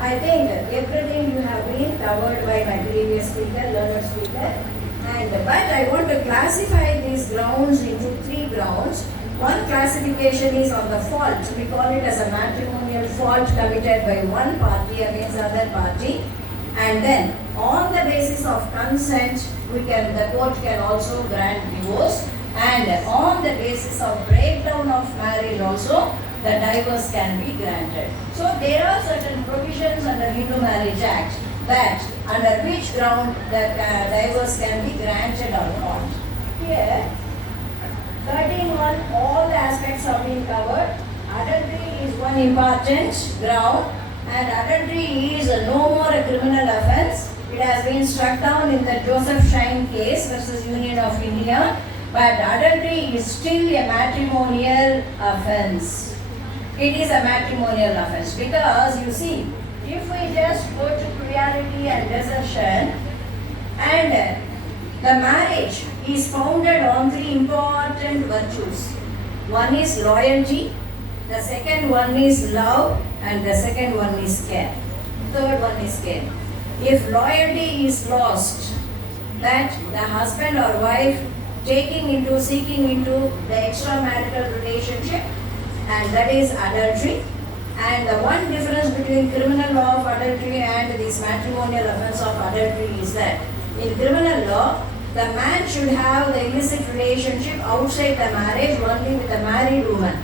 I think everything you have been covered by my previous speaker, learned speaker. But I want to classify these grounds into 3 grounds. One classification is on the fault. We call it as a matrimonial fault committed by one party against other party. And then on the basis of consent, the court can also grant divorce. And on the basis of breakdown of marriage also, the divorce can be granted. So there are certain provisions under Hindu Marriage Act that under which ground the divorce can be granted or not. Here, 13(1), all the aspects have been covered. Adultery is one important ground, and adultery is no more a criminal offence. It has been struck down in the Joseph Shine case versus Union of India, but adultery is still a matrimonial offence. It is a matrimonial offence because you see, if we just go to plurality and desertion, and the marriage is founded on 3 important virtues. One is loyalty, the second one is love, and the second one is care. Third one is care. If loyalty is lost, that the husband or wife seeking into the extramarital relationship, and that is adultery. And the one difference between criminal law of adultery and this matrimonial offence of adultery is that in criminal law, the man should have the illicit relationship outside the marriage only with a married woman.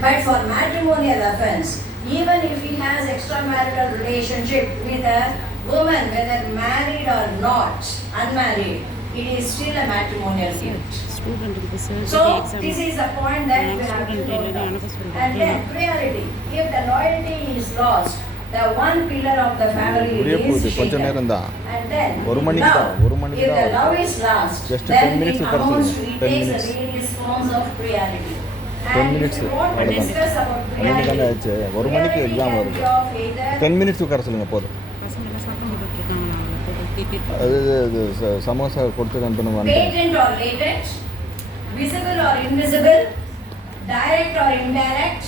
But for matrimonial offence, even if he has extramarital relationship with a woman, whether married or not, unmarried, it is still a matrimonial gift. So this is the point that we have to note down. And then plurality. If the loyalty is lost, the one pillar of the family is shaken. And then love. If the love is lost, then it amounts to, it takes the various forms of plurality. 10 minutes. If you want to discuss about plurality, plurality can be of either 10 minutes உட்கார சொல்லுங்க போதும். அது சமோசா கொடுத்து அனுப்பணும். patent or latent, visible or invisible, direct or indirect,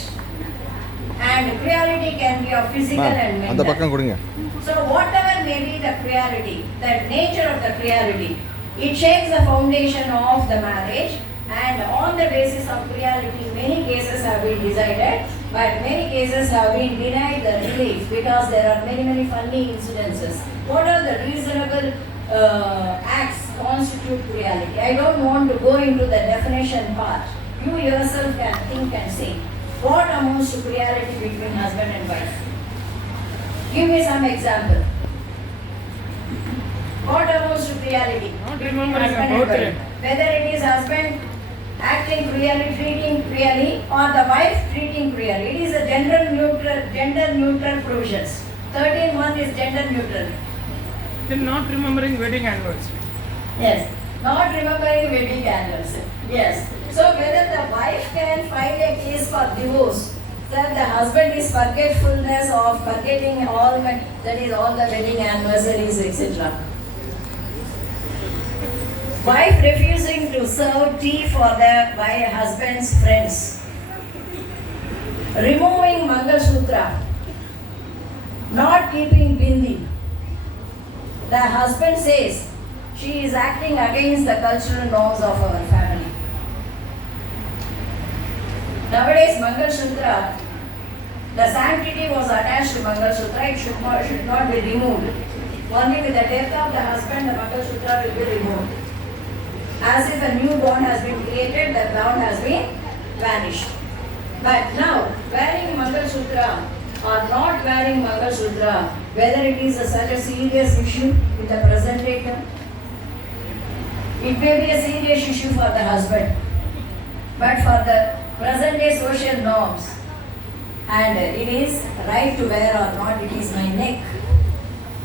and plurality can be of physical and mental. அந்த பக்கம் கொடுங்க. So whatever may be the plurality, the nature of the plurality, it shakes the foundation of the marriage, and on the basis of plurality many cases have been decided, but many cases have been denied the relief because there are many funny incidences. What are the reasonable acts constitute plurality? I don't want to go into the definition part. You yourself can think and say, what amounts to plurality between husband and wife? Give me some example. What amounts to plurality between husband and wife? Whether it is husband acting clearly, treating clearly, or the wife treating clearly. It is a gender neutral provisions. 13(1) is gender neutral. Then not remembering wedding anniversary. Yes, not remembering wedding anniversary. Yes. So whether the wife can file a case for divorce, that the husband is forgetfulness of forgetting all the wedding anniversaries, etc. Wife refusing to serve tea for by husband's friends. Removing Mangal Sutra. Not keeping bindi. The husband says she is acting against the cultural norms of our family. Nowadays, Mangal Sutra, the sanctity was attached to Mangal Sutra. It should not be removed. Only with the death of the husband, the Mangal Sutra will be removed. As if a new bond has been created, the ground has been vanished. But now, wearing Mangal Sutra or not wearing Mangal Sutra, whether it is such a serious issue in the present day term, it may be a serious issue for the husband, but for the present day social norms, and it is right to wear or not, it is my neck,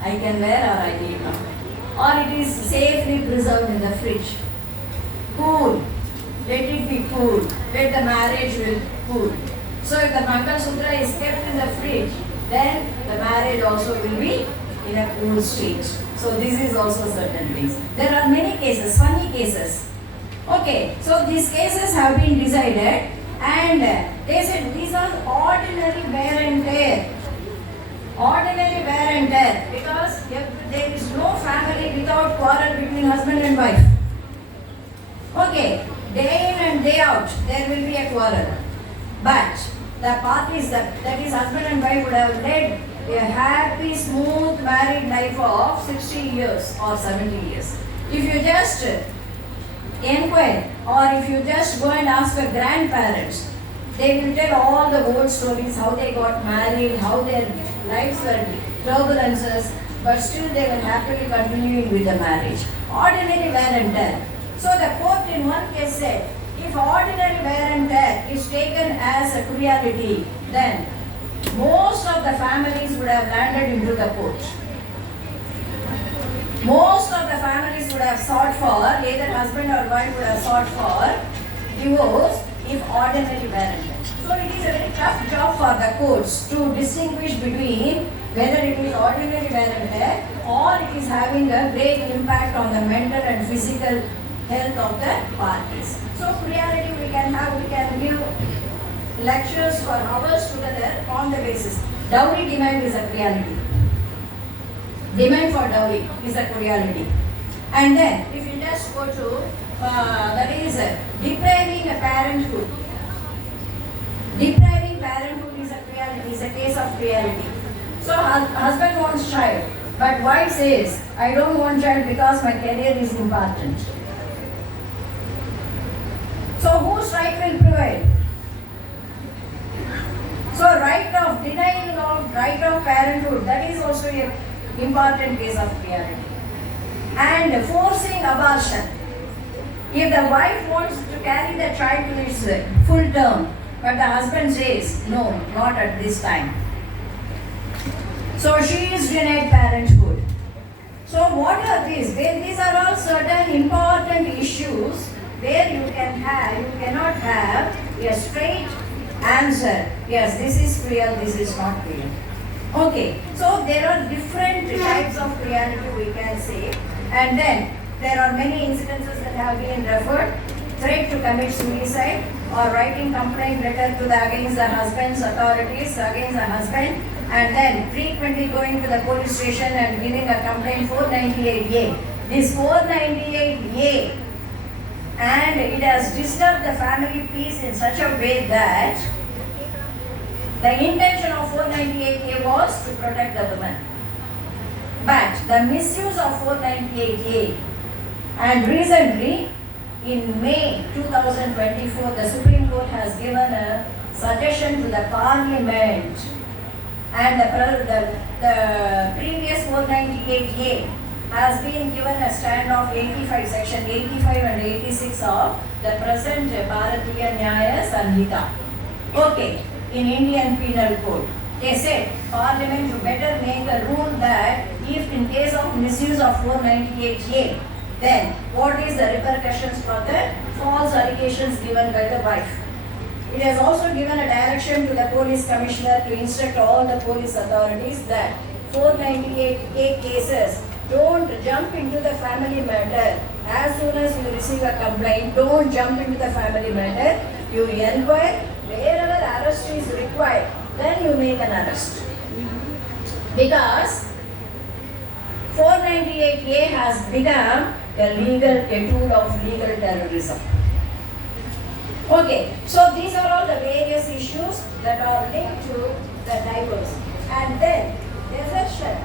I can wear or I need not, or it is safely preserved in the fridge. Cool, let it be cool, let the marriage will cool. So if the Mangal Sutra is kept in the fridge, then the marriage also will be in a cool state. So this is also certain things. There are many cases, funny cases. Okay, so these cases have been decided, and they said these are ordinary wear and tear. without quarrel between husband and wife. Okay, day in and day out, there will be a quarrel. But the parties, that is husband and wife, would have led a happy, smooth married life of 60 years or 70 years. If you just inquire or if you just go and ask your grandparents, they will tell all the old stories, how they got married, how their lives were turbulences, but still they were happily continuing with the marriage. Ordinary wear and tear. So the court in one case said, if ordinary wear and tear is taken as a reality, then most of the families would have landed into the court. Most of the families would have sought for, either husband or wife would have sought for divorce if ordinary wear and tear. So it is a very tough job for the courts to distinguish between whether it is ordinary wear and tear or it is having a great impact on the mental and physical health of the parties. So reality we can give lectures for hours together on the basis. Dowry demand is a reality. Demand for dowry is a reality. And then if you just go to that is depriving a parenthood. Depriving parenthood is a reality, is a case of reality. So husband wants child, but wife says, I don't want child because my career is important. So whose right will prevail? So denying of right of parenthood, that is also an important case of reality. And forcing abortion. If the wife wants to carry the child to its full term, but the husband says, no, not at this time. So she is denied parenthood. So what are these? These are all certain important issues where you cannot have a straight answer. Yes, this is real, this is not real. Okay, so there are different types of reality we can say. And then there are many incidences that have been referred. Threat to commit suicide or writing complaint letter to against the husband's authorities, against the husband, and then frequently going to the police station and giving a complaint 498A. This 498A, and it has disturbed the family peace in such a way that the intention of 498A was to protect the woman. But the misuse of 498A, and recently in May 2024, the Supreme Court has given a suggestion to the Parliament, and the previous 498A has been given a stand of 85, section 85 and 86 of the present Bharatiya Nyaya Sanhita. Okay, in Indian Penal Code. They said Parliament should better make a rule that if in case of misuse of 498A, then what is the repercussions for the false allegations given by the wife? It has also given a direction to the police commissioner to instruct all the police authorities that 498A cases, don't jump into the family matter. As soon as you receive a complaint, don't jump into the family matter. You inquire, wherever arrest is required, then you make an arrest. Because 498A has become a tool of legal terrorism. Okay, so these are all the various issues that are linked to the divorce. And then desertion.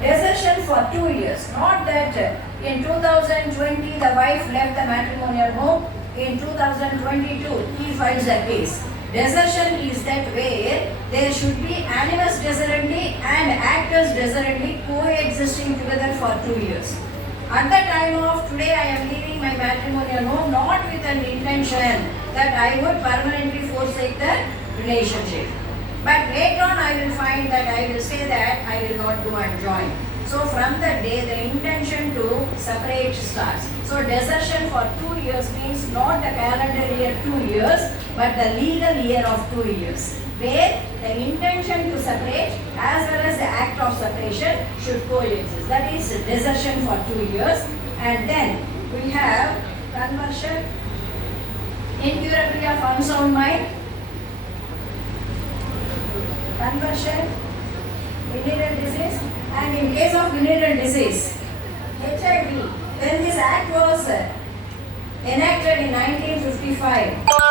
Desertion for 2 years. Not that in 2020 the wife left the matrimonial home. In 2022 he files a case. Desertion is that where there should be animus deserenti and actus deserenti coexisting together for 2 years. At the time of today, I am leaving my matrimonial home not with an intention that I would permanently forsake the relationship. But later on, I will find that I will say that I will not go and join. So from that day, the intention to separate starts. So desertion for 2 years means not the calendar year 2 years, but the legal year of 2 years, where the intention to separate as well as the act of separation should coexist. That is desertion for 2 years. And then we have conversion, incurability of unsound mind, conversion, venereal disease, and in case of venereal disease, HIV. Then this act was enacted in 1955.